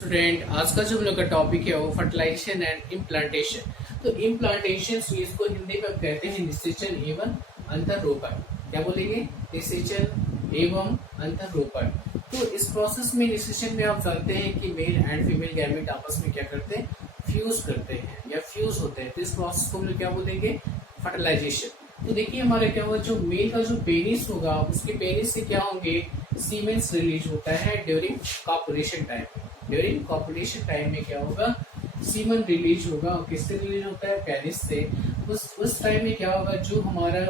Student, आज का जो हम लोग का टॉपिक है वो फर्टिलाइजेशन एंड इम्प्लांटेशन। तो इम्प्लांटेशन इसको हिंदी में कहते हैं निषेचन एवं अंतरोपण। क्या बोलेंगे? निषेचन एवं अंतरोपण। तो इस प्रोसेस में निषेचन में आप जानते हैं कि मेल एंड फीमेल गैमेट आपस में क्या करते हैं? फ्यूज करते हैं या फ्यूज होते हैं। तो इस प्रोसेस को हम लोग क्या बोलेंगे? फर्टिलाइजेशन। तो देखिए हमारा क्या हुआ, जो मेल का जो पेनिस होगा उसके पेनिस से क्या होंगे? सीमेंस रिलीज होता है during copulation time. During copulation time में क्या होगा? सीमन रिलीज होगा। और किससे रिलीज होता है? पेनिस से। उस टाइम में क्या होगा, जो हमारा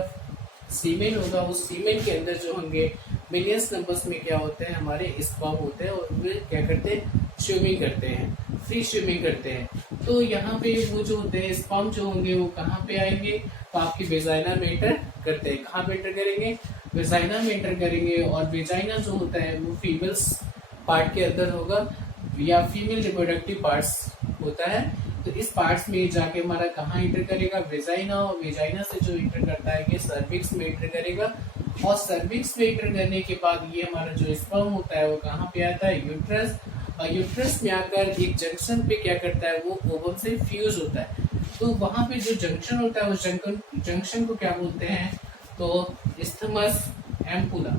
सीमेन होगा उस सीमेन के अंदर जो होंगे मिलियंस नंबर्स में क्या होते हैं? हमारे स्पर्म होते हैं और वे क्या करते हैं? स्विमिंग करते हैं, फ्री स्विमिंग करते हैं। तो यहाँ पे वो जो होते हैं स्पर्म जो होंगे वो कहाँ पे आएंगे? तो आपकी वेजाइना में एंटर करते हैं। कहाँ पे एंटर करेंगे? वेजाइना में एंटर करेंगे। और वेजाइना जो होता है वो फीमेल्स पार्ट के अंदर होगा या फीमेल रिप्रोडक्टिव पार्ट्स होता है। तो इस पार्ट्स में जाके हमारा कहाँ इंटर करेगा? वेजाइना। और वेजाइना से जो इंटर करता है ये सर्विक्स में इंटर करेगा। और सर्विक्स में इंटर करने के बाद ये हमारा जो स्पर्म होता है वो कहाँ पे आता है? यूट्रस। और यूट्रस में आकर एक जंक्शन पे क्या करता है? वो ओवम से फ्यूज होता है। तो वहां पे जो जंक्शन होता है उस जंक्शन को क्या बोलते हैं? तो इस्थमस एम्पुला।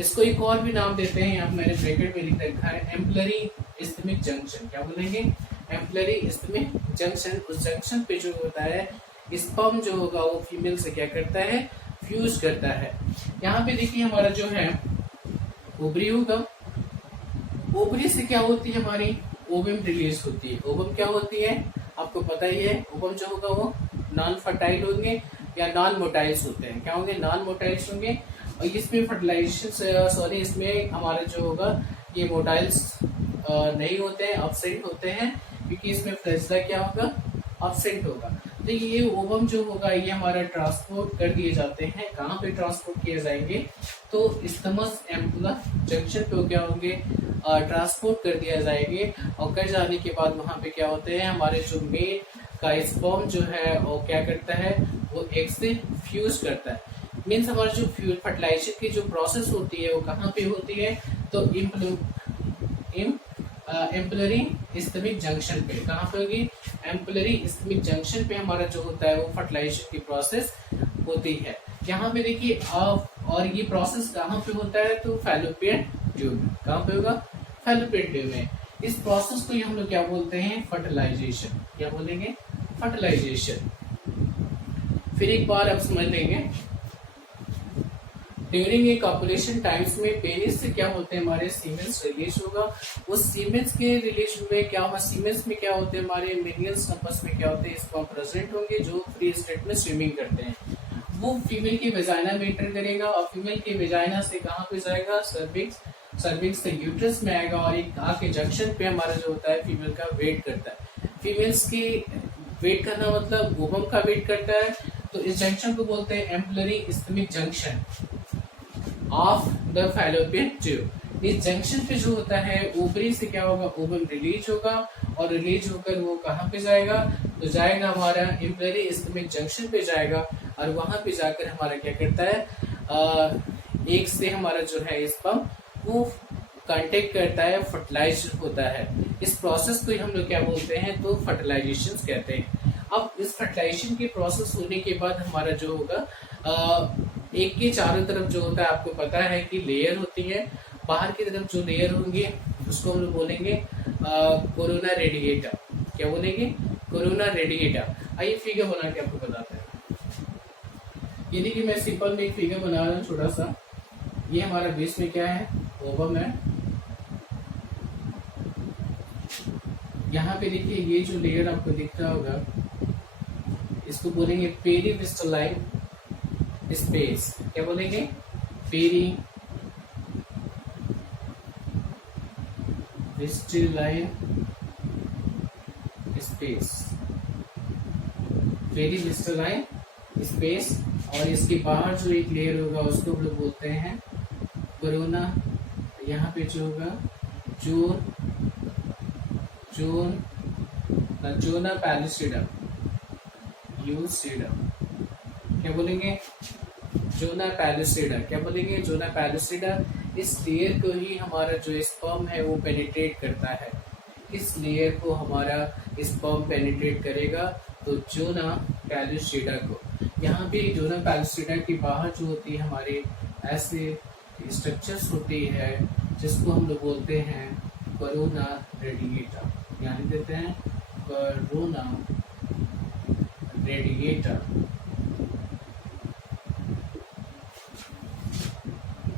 इसको एक और भी नाम देते हैं, यहाँ मैंने ब्रैकेट में लिख रखा है, एम्पलरी इस्थमिक जंक्शन। क्या बोलेंगे? Ampullary isthmic junction. उस जंक्शन पे जो होता है स्पर्म जो होगा वो फीमेल से क्या करता है? फ्यूज करता है। यहाँ पे देखिए हमारा जो है ओवरी होगा। ओवरी से क्या होती है? हमारी ओवम रिलीज होती है। ओवम क्या होती है? आपको पता ही है। ओवम जो होगा वो नॉन फर्टाइल होंगे या नॉन मोटाइल्स होते हैं। क्या होंगे? नॉन मोटाइल्स होंगे। और इसमें फर्टिलाइजेशन सॉरी इसमें हमारा जो होगा ये मोटाइल्स नहीं होते हैं, अपसेंट होते हैं, क्योंकि इसमें फ्लैजला क्या होगा? अपसेंट होगा। तो ये ओवम जो होगा ये हमारा ट्रांसपोर्ट कर दिए जाते हैं। कहाँ पे ट्रांसपोर्ट किए जाएंगे? तो इस्थमस एम्पुला जंक्शन पे क्या होंगे? ट्रांसपोर्ट कर दिया जाएंगे। और कर जाने के बाद वहां पे क्या होते हैं? हमारे जो मेल का स्पर्म जो है वो क्या करता है? वो एग से फ्यूज करता है। मीन्स हमारा जो फर्टिलाइजेशन की जो प्रोसेस होती है वो कहाँ पे होती है? तो एम्पलरी इस्थमिक जंक्शन पे। कहाँ पे होगी? एम्पलरी इस्थमिक जंक्शन पे हमारा जो होता है वो फर्टिलाइजेशन की प्रोसेस होती है। यहाँ पे देखिए और ये प्रोसेस कहाँ पे होता है? तो फैलोपियन ट्यूब में। कहाँ पे होगा? फैलोपियन ट्यूब में। इस प्रोसेस को हम लोग क्या बोलते हैं? फर्टिलाइजेशन। क्या बोलेंगे? फर्टिलाइजेशन। फिर एक बार आप समझ लेंगे, ड्यूरिंग ए कॉपुलेशन टाइम्स में पेनिस से क्या होते हैं? हमारे सीमेंस रिलीज होगा। उस सीमेंस के रिलीज में क्या होगा? सीमेंस में क्या होते हैं? हमारे मिलियंस नंबर्स में क्या होते हैं? स्पर्म प्रेजेंट होंगे जो फ्री स्टेट में स्विमिंग करते हैं। वो फीमेल की वेजाइना में एंटर करेगा और फीमेल की वेजाइना से कहाँ पे जाएगा? सर्विक्स। सर्विक्स से यूट्रस में आएगा और एक आके जंक्शन पे हमारा जो होता है फीमेल का वेट करता है। फीमेल्स की वेट करना मतलब ओवम का वेट करता है। तो इस जंक्शन को बोलते हैं ampullary isthmic junction of the fallopian tube. इस जंक्शन पे जो होता है ओवरी से क्या होगा? ओवम रिलीज होगा। और रिलीज होकर वो कहाँ पे जाएगा? तो जाएगा हमारा एम्पलरी इस्थमिक जंक्शन पे जाएगा। और वहां पे जाकर हमारा क्या करता है? एक से हमारा जो है स्पर्म वो कांटेक्ट करता है, फर्टिलाइज होता है। इस प्रोसेस को हम लोग क्या बोलते हैं? तो फर्टिलाइजेशन कहते हैं। अब इस फर्टिलाइजेशन के प्रोसेस होने के बाद हमारा जो होगा एक के चारों तरफ जो होता है आपको पता है कि लेयर होती है। बाहर की तरफ जो लेयर होंगे उसको हम लोग बोलेंगे कोरोना रेडिएटा। क्या बोलेंगे? Corona radiata. आइए फिगर बना के आपको बताते हैं। ये देखिए मैं सिंपल में एक फिगर बना रहा हूँ छोटा सा। ये हमारा बेस में क्या है? ओवम है। यहाँ पे देखिए ये जो लेयर आपको दिख रहा होगा इसको बोलेंगे पेरीविस्टलाइन स्पेस। क्या बोलेंगे? पेरीविस्टलाइन स्पेस। पेरीविस्टलाइन स्पेस। और इसके बाहर जो एक लेयर होगा उसको हम लोग बोलते हैं कोरोना। यहाँ पे जो होगा जोना पैलिसिडम यूसिडम। क्या बोलेंगे? जोना पैलिसिडा। क्या बोलेंगे? जोना पैलिसिडा। इस लेयर को ही हमारा जो स्पर्म है वो पेनिट्रेट करता है। किस लेयर को हमारा स्पर्म पेनिट्रेट करेगा, तो जोना पैलिस्टिडा को। यहाँ पे जोना पैलिस्टिडा के बाहर जो होती है हमारे ऐसे स्ट्रक्चर्स होती है जिसको हम लोग बोलते हैं कोरोना रेडिएटा, यानी देते हैं कोरोना रेडिएटा।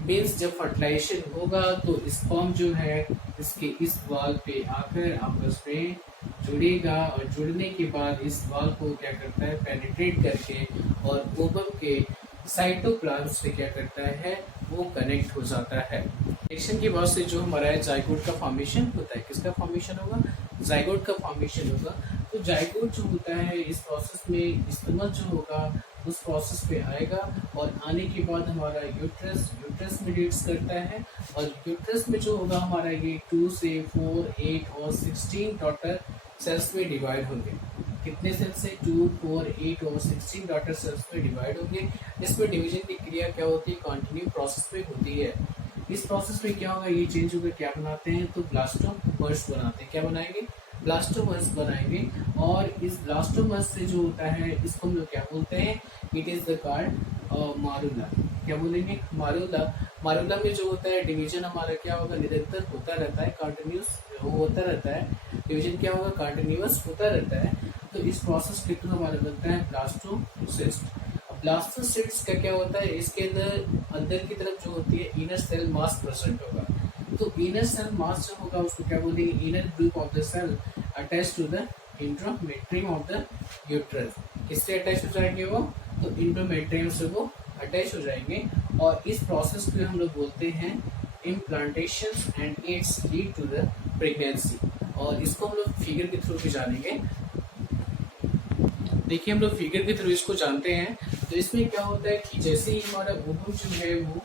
मीन्स जब फर्टिलाइजेशन होगा तो स्पर्म जो है इसके इस वाल पे आकर आपस में जुड़ेगा और जुड़ने के बाद इस वाल को क्या करता है पेनिट्रेट करके और ओवम के साइटोप्लाज्म से क्या करता है वो कनेक्ट हो जाता है। कनेक्शन की बात से जो हमारा जाइगोट का फॉर्मेशन होता है, किसका फॉर्मेशन होगा, जाइगोट का फॉर्मेशन होगा। तो जाइगोट जो होता है इस प्रोसेस में स्टमक जो होगा उस प्रोसेस पे आएगा और आने के बाद हमारा यूट्रस में लीड्स करता है और यूट्रस में जो होगा हमारा ये 2 से 4, 8 और 16 डॉटर सेल्स में डिवाइड होंगे। कितने सेल्स से 2, 4, 8 और 16 डॉटर सेल्स में डिवाइड होंगे। इसमें डिवीजन की क्रिया क्या होती है, कंटिन्यू प्रोसेस में होती है। इस प्रोसेस में क्या होगा, ये चेंज होकर क्या बनाते हैं, तो ब्लास्टोमर्स बनाते हैं। क्या बनाएंगे, ब्लास्टोमर्स बनाएंगे। और इस ब्लास्टोमर्स से जो होता है इसको हम लोग क्या बोलते हैं, इट इज द कार्ड मारुला। क्या बोलेंगे, मारुला। मारुला में जो होता है डिवीजन हमारा क्या होगा, निरंतर होता रहता है, कंटिन्यूस होता रहता है। डिवीजन क्या होगा, कंटिन्यूस होता रहता है। तो इस प्रोसेस के थ्रू हमारा बनता है ब्लास्टोसिस्ट। ब्लास्टोसिस्ट का क्या होता है, इसके अंदर की तरफ जो होती है इनर सेल मास प्रेजेंट होगा। तो इनर सेल मास जो होगा उसको क्या बोलेंगे, inner group of the cell attach to the endometrium of the uterus. किससे अटैच हो जाएंगे वो, तो इंट्रोमेट्रियम से वो अटैच हो जाएंगे। और इस प्रोसेस को हम लोग बोलते हैं implantation and it's lead to the pregnancy. और इसको हम लोग फिगर के थ्रू भी जानेंगे। देखिए हम लोग फिगर के थ्रू इसको जानते हैं। तो इसमें क्या होता है कि जैसे ही हमारा ओवम जो है वो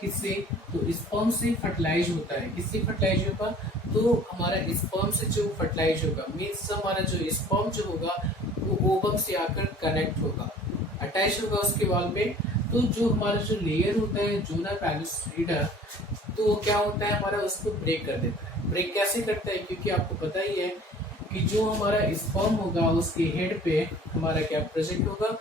किससे, तो स्पर्म से फर्टिलाइज होता है। किससे फर्टिलाइज होगा, तो हमारा स्पर्म से जो फर्टिलाइज होगा मीन्स हमारा जो स्पर्म जो होगा वो ओवम से आकर कनेक्ट होगा, अटैच होगा उसके वाल पे। तो जो हमारा जो लेयर होता है जोना पैलिस्टिडा, तो वो क्या होता है हमारा उसको ब्रेक कर देता है। ब्रेक कैसे करता है, क्योंकि आपको पता ही है कि जो हमारा स्पर्म होगा उसके हेड पे हमारा क्या प्रेजेंट होगा,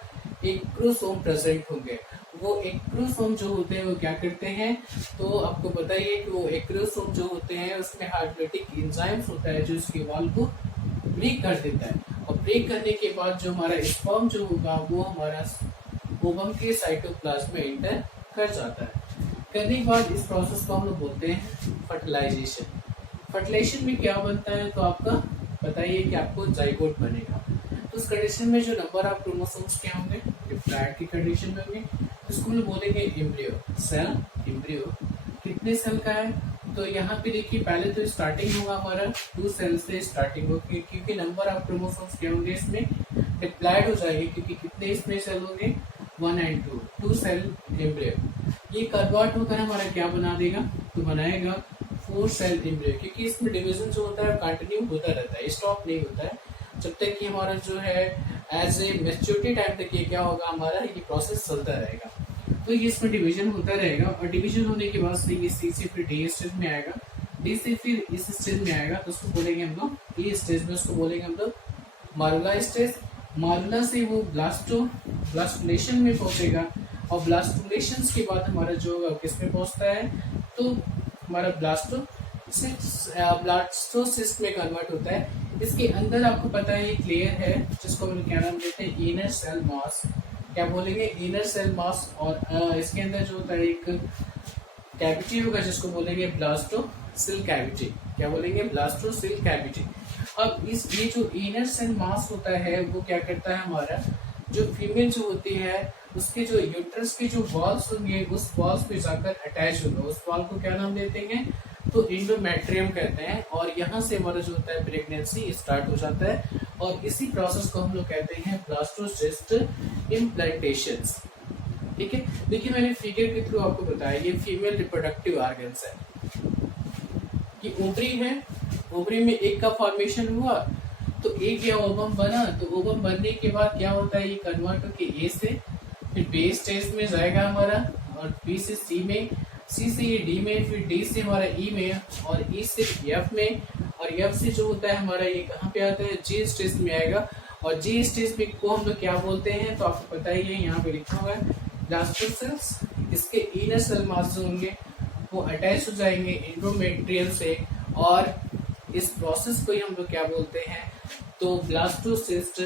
एक क्रोमोसोम प्रेजेंट होंगे। वो एक क्रोमोसोम जो होते हैं वो क्या करते हैं, तो आपको पता ही है कि वो एक क्रोमोसोम जो होते हैं उसमें हाइड्रोलिटिक एंजाइम्स होता है जो इसके वाल को ब्रेक कर देता है। और ब्रेक करने के बाद जो हमारा स्पर्म जो होगा वो हमारा ओवम के साइटोप्लाज्म में एंटर कर जाता है। करने के बाद इस प्रोसेस को हम लोग बोलते हैं फर्टिलाइजेशन। फर्टिलाइजेशन में क्या बनता है, तो आपका बताइए कि आपको जाइगोट बनेगा। तो उस कंडीशन में जो नंबर ऑफ क्रोमोसोम्स क्या होंगे, डिप्लॉयड की कंडीशन में होंगे। इसको हम बोलेंगे एम्ब्रियो सेल। एम्ब्रियो कितने सेल का है, तो यहाँ पे देखिए पहले तो स्टार्टिंग होगा हमारा 2 सेल से स्टार्टिंग होगी, क्योंकि नंबर ऑफ क्रोमोसोम्स क्या होंगे इसमें डिप्लॉयड हो जाएगी, क्योंकि कितने इसमें सेल होंगे 1 और 2 सेल एम्ब्रियो। ये कन्वर्ट होकर हमारा क्या बना देगा, तो बनाएगा 4 सेल एम्ब्रियो, क्योंकि इसमें डिवीजन जो होता है कंटिन्यू होता रहता है, स्टॉप नहीं होता है। जब तक कि हमारा जो है एज ए मैच्योरिटी टाइम तक ये क्या होगा हमारा ये प्रोसेस चलता रहेगा। तो ये इसमें डिवीजन होता रहेगा और डिवीजन होने के बाद से ये सी से फिर डी स्टेज में आएगा, डी से फिर इस स्टेज में आएगा, तो उसको बोलेंगे हम लोग ए स्टेज में, उसको बोलेंगे हम लोग मारुला स्टेज। मारुला से वो ब्लास्टुलेशन में पहुंचेगा और ब्लास्टुलेशन के बाद हमारा जो किस में पहुंचता है, तो हमारा ब्लास्टोसिस्ट में कन्वर्ट होता है। इसके अंदर आपको पता है एक लेयर है जिसको हम क्या नाम देते हैं, इनर सेल मास। क्या बोलेंगे, इनर सेल मास। और इसके अंदर जो होता है एक कैविटी होगा जिसको बोलेंगे ब्लास्टोसिल कैविटी। क्या बोलेंगे, ब्लास्टोसिल कैविटी। अब ये जो इनर सेल मास होता है वो क्या करता है, हमारा जो फीमेल जो होती है उसके जो यूट्रस के जो वॉल्स होंगे उस वॉल्स पे जाकर अटैच होगा। उस वॉल को क्या नाम देते हैं, तो इंडोमेट्रियम कहते हैं। और यहाँ से हमारा जो होता है प्रेगनेंसी स्टार्ट हो जाता है और इसी प्रोसेस को हम लोग कहते हैं ब्लास्टोसिस्ट इम्प्लांटेशंस। ठीक है, देखिए मैंने फिगर के थ्रू आपको बताया ये फीमेल रिप्रोडक्टिव ऑर्गन्स है। ये ओवरी है, ओवरी में एक का फॉर्मेशन हुआ तो एक या ओवम बना, तो ओवम बनने के बाद क्या होता है, ये कन्वर्ट होके ए से फिर बी स्टेज में जाएगा हमारा, और बी से सी में, सी से ये डी में, फिर डी से हमारा ई में, और ई से एफ में, और एफ से जो होता है हमारा ये कहाँ पे आता है, जी स्टेज में आएगा। और जी स्टेज पे को हम लोग क्या बोलते हैं, तो आपको पता ही है, यहाँ पे लिखा हुआ है ब्लास्टोसेल्स। इसके इनर सेल मास जो होंगे वो अटैच हो जाएंगे एंडोमेट्रियम से, और इस प्रोसेस को ही हम लोग क्या बोलते हैं, तो ब्लास्टोसिस्ट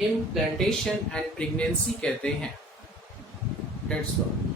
इम्प्लांटेशन एंड प्रेगनेंसी कहते हैं। That's all.